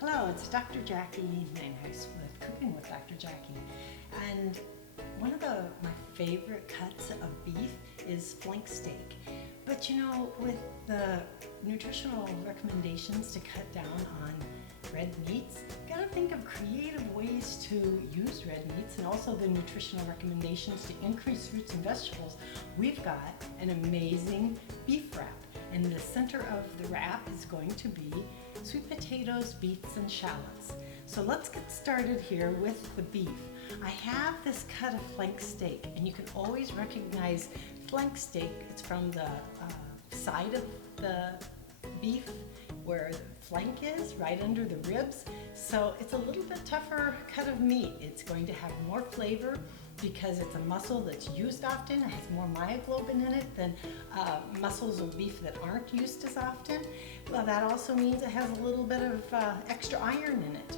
Hello, it's Dr. Jacque, with Cooking with Dr. Jacque. And one of my favorite cuts of beef is flank steak. But you know, with the nutritional recommendations to cut down on red meats, you gotta think of creative ways to use red meats, and also the nutritional recommendations to increase fruits and vegetables. We've got an amazing beef wrap, and the center of the wrap is going to be sweet potatoes, beets, and shallots. So let's get started here with the beef. I have this cut of flank steak, and you can always recognize flank steak. It's from the side of the beef where the flank is, right under the ribs. So it's a little bit tougher cut of meat. It's going to have more flavor because it's a muscle that's used often. It has more myoglobin in it than muscles of beef that aren't used as often. Well, that also means it has a little bit of extra iron in it.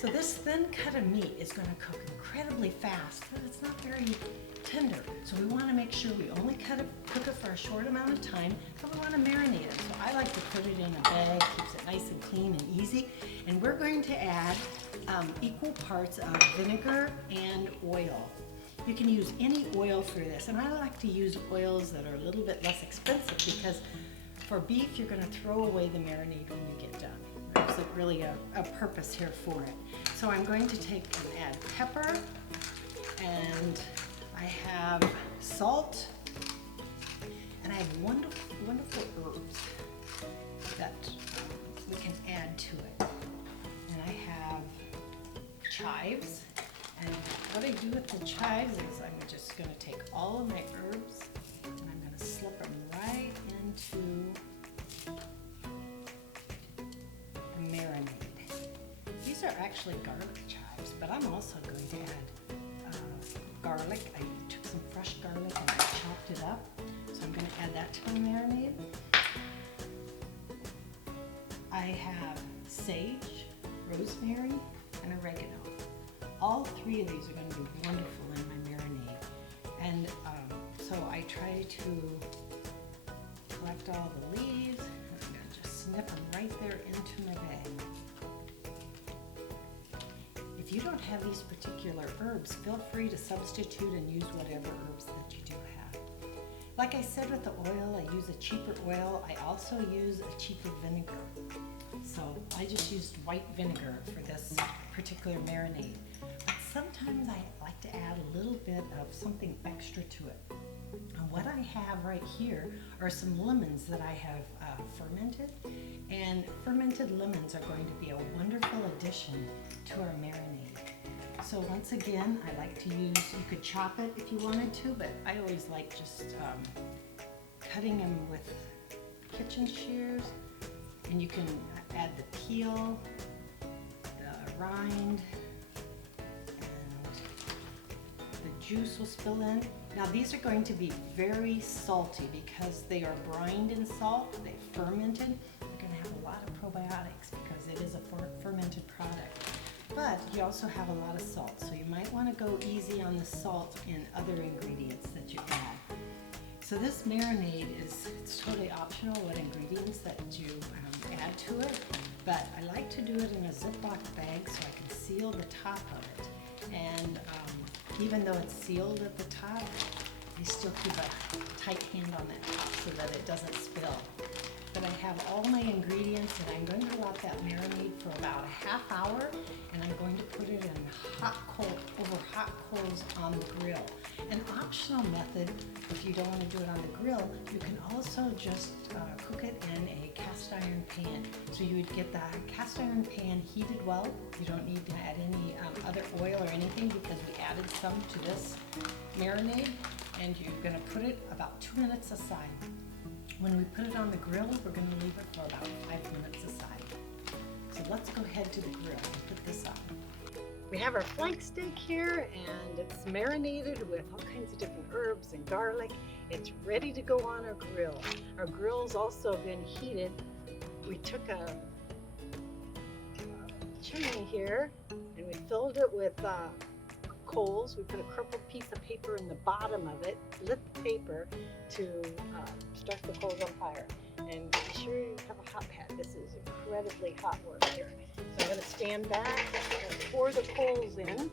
So this thin cut of meat is going to cook incredibly fast, but it's not very tender. So we want to make sure we only cook it for a short amount of time, but we want to marinate it. So I like to put it in a bag, keeps it nice and clean and easy. And we're going to add equal parts of vinegar and oil. You can use any oil for this, and I like to use oils that are a little bit less expensive because for beef, you're going to throw away the marinade when you get done. There's really a purpose here for it. So I'm going to take and add pepper, and I have salt, and I have wonderful herbs that we can add to it. And I have chives, and what I do with the chives is I'm just going to take all of my herbs and I'm going to slip them right into a marinade. These are actually garlic chives, but I'm also going to add garlic. I took some fresh garlic and I chopped it up, so I'm going to add that to my marinade. I have sage, rosemary, and oregano. All three of these are going to be wonderful in my marinade. And so I try to collect all the leaves, and I'm going to just snip them right there into my bag. If you don't have these particular herbs, feel free to substitute and use whatever herbs that you do have. Like I said with the oil, I use a cheaper oil. I also use a cheaper vinegar. So I just used white vinegar for this particular marinade. But sometimes I like to add a little bit of something extra to it. And what I have right here are some lemons that I have fermented. And fermented lemons are going to be a wonderful addition to our marinade. So once again, I like to use, you could chop it if you wanted to, but I always like just cutting them with kitchen shears. And you can add the peel, the rind, and the juice will spill in. Now these are going to be very salty because they are brined in salt, they fermented. You're going to have a lot of probiotics because it is a fermented product. But you also have a lot of salt, so you might want to go easy on the salt in other ingredients that you add. So this marinade it's totally optional what ingredients that you add to it, but I like to do it in a Ziploc bag so I can seal the top of it. And even though it's sealed at the top, you still keep a tight hand on that top so that it doesn't spill. But I have all my ingredients, and I'm going to let that marinade for about a half hour, and I'm going to put it in over hot coals on the grill. An optional method, if you don't want to do it on the grill, you can also just cook it in a cast iron pan. So you would get the cast iron pan heated well. You don't need to add any other oil or anything because we added some to this marinade, and you're going to put it about 2 minutes aside. When we put it on the grill, we're going to leave it for about 5 minutes aside. So let's go ahead to the grill and put this on. We have our flank steak here, and it's marinated with all kinds of different herbs and garlic. It's ready to go on our grill. Our grill's also been heated. We took a chimney here, and we filled it with coals. We put a crumpled piece of paper in the bottom of it, lit the paper to start the coals on fire. And be sure you have a hot pad. This is incredibly hot work here. So I'm going to stand back and pour the coals in.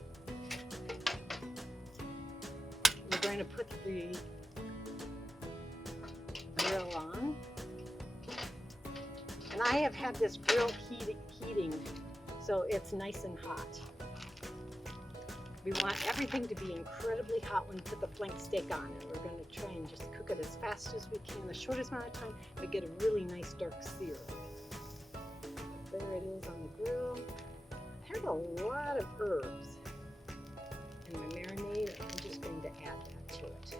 We're going to put the grill on. And I have had this grill heating, so it's nice and hot. We want everything to be incredibly hot when we put the flank steak on, and we're going to try and just cook it as fast as we can, the shortest amount of time, but get a really nice dark sear. There it is on the grill. I have a lot of herbs in my marinade, and I'm just going to add that to it.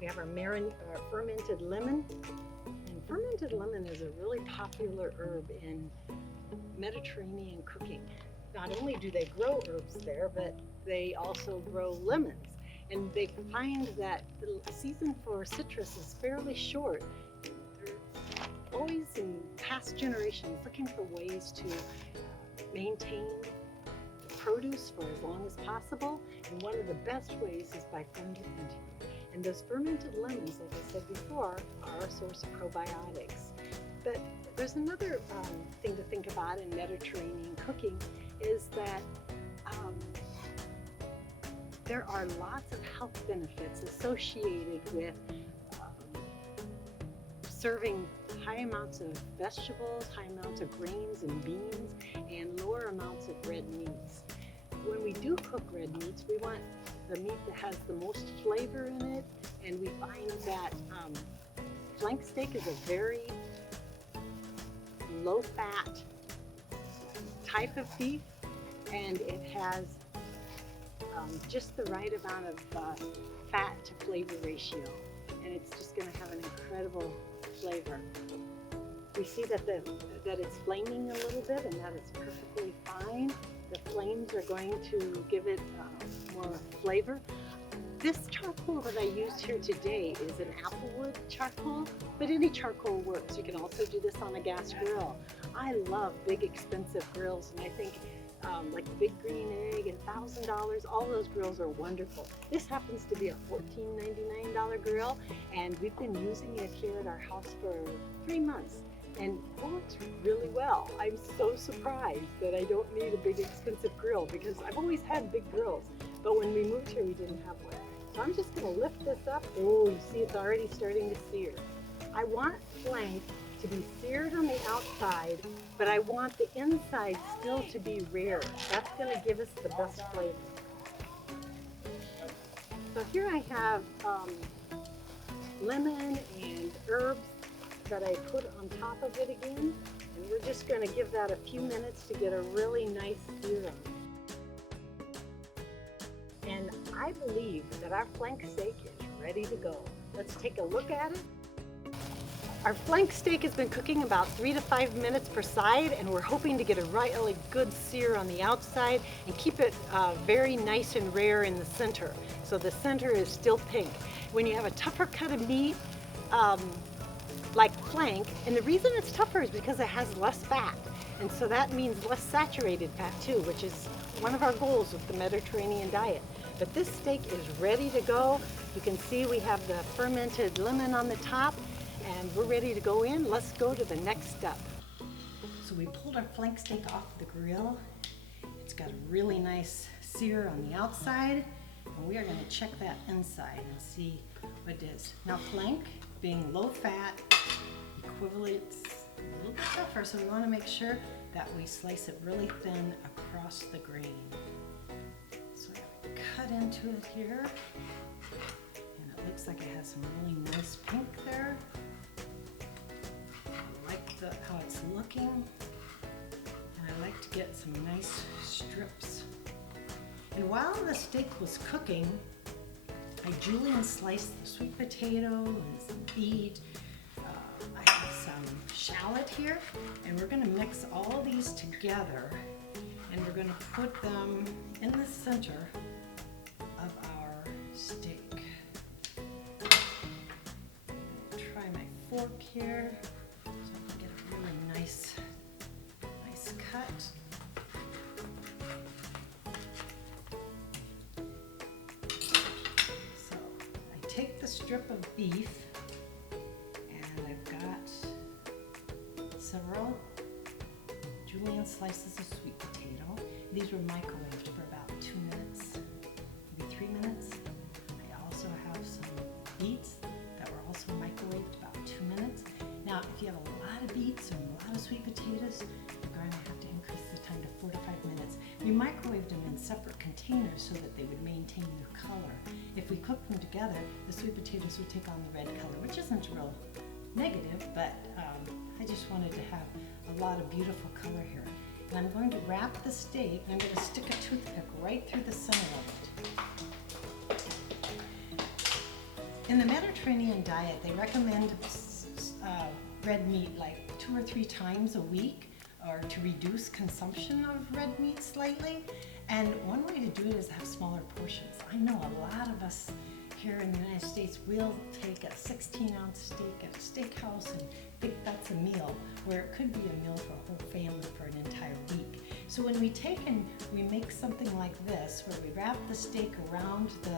We have our fermented lemon, and fermented lemon is a really popular herb in Mediterranean cooking. Not only do they grow herbs there, but they also grow lemons. And they find that the season for citrus is fairly short. They're always in past generations looking for ways to maintain the produce for as long as possible. And one of the best ways is by fermenting. And those fermented lemons, like I said before, are a source of probiotics. But there's another thing to think about in Mediterranean cooking is that there are lots of health benefits associated with serving high amounts of vegetables, high amounts of grains and beans, and lower amounts of red meats. When we do cook red meats, we want the meat that has the most flavor in it, and we find that flank steak is a very low-fat type of beef, and it has just the right amount of fat to flavor ratio, and it's just going to have an incredible flavor. We see that it's flaming a little bit, and that is perfectly fine. The flames are going to give it more flavor. This charcoal that I used here today is an applewood charcoal, but any charcoal works. You can also do this on a gas grill. I love big expensive grills, and I think like Big Green Egg and $1,000, all those grills are wonderful. This happens to be a $14.99 grill, and we've been using it here at our house for 3 months, and it works really well. I'm so surprised that I don't need a big expensive grill, because I've always had big grills, but when we moved here we didn't have one. So I'm just going to lift this up. Oh, you see it's already starting to sear. I want flank to be seared on the outside, but I want the inside still to be rare. That's going to give us the best flavor. So here I have lemon and herbs that I put on top of it again, and we're just going to give that a few minutes to get a really nice sear on it. And I believe that our flank steak is ready to go. Let's take a look at it. Our flank steak has been cooking about 3 to 5 minutes per side, and we're hoping to get a really good sear on the outside and keep it very nice and rare in the center. So the center is still pink. When you have a tougher cut of meat, like flank, and the reason it's tougher is because it has less fat, and so that means less saturated fat too, which is one of our goals with the Mediterranean diet. But this steak is ready to go. You can see we have the fermented lemon on the top, and we're ready to go in. Let's go to the next step. So we pulled our flank steak off the grill. It's got a really nice sear on the outside, and we are going to check that inside and see what it is. Now flank, being low fat, equivalates a little bit tougher, so we want to make sure that we slice it really thin across the grain. So we have to cut into it here, and it looks like it has some really nice pink there. I like how it's looking, and I like to get some nice strips. And while the steak was cooking, I julienne sliced the sweet potato and some beet. I have some shallot here, and we're going to mix all these together, and we're going to put them in the center of our steak. Try my fork here so I can get a really nice cut. So I take the strip of beef several julienne slices of sweet potato. These were microwaved for about 2 minutes, maybe 3 minutes. I also have some beets that were also microwaved about 2 minutes. Now, if you have a lot of beets and a lot of sweet potatoes, you're going to have to increase the time to 4 to 5 minutes. We microwaved them in separate containers so that they would maintain their color. If we cooked them together, the sweet potatoes would take on the red color, which isn't real negative, but I just wanted to have a lot of beautiful color here. And I'm going to wrap the steak, and I'm going to stick a toothpick right through the center of it. In the Mediterranean diet, they recommend red meat like 2 or 3 times a week, or to reduce consumption of red meat slightly. And one way to do it is have smaller portions. I know a lot of us here in the United States will take a 16-ounce steak at a steakhouse and think that's a meal, where it could be a meal for a whole family for an entire week. So when we take and we make something like this, where we wrap the steak around the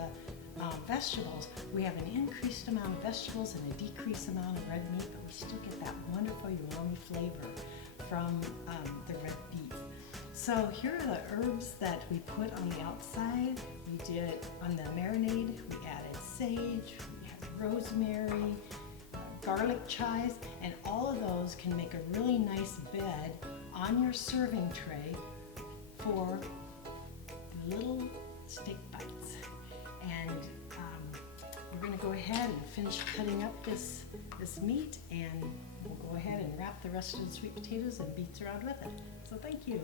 vegetables, we have an increased amount of vegetables and a decreased amount of red meat, but we still get that wonderful umami flavor from the red beef. So here are the herbs that we put on the outside. We did on the marinade, we added sage, we had rosemary, garlic chives, and all of those can make a really nice bed on your serving tray for little steak bites. And we're going to go ahead and finish cutting up this meat, and we'll go ahead and wrap the rest of the sweet potatoes and beets around with it. So thank you.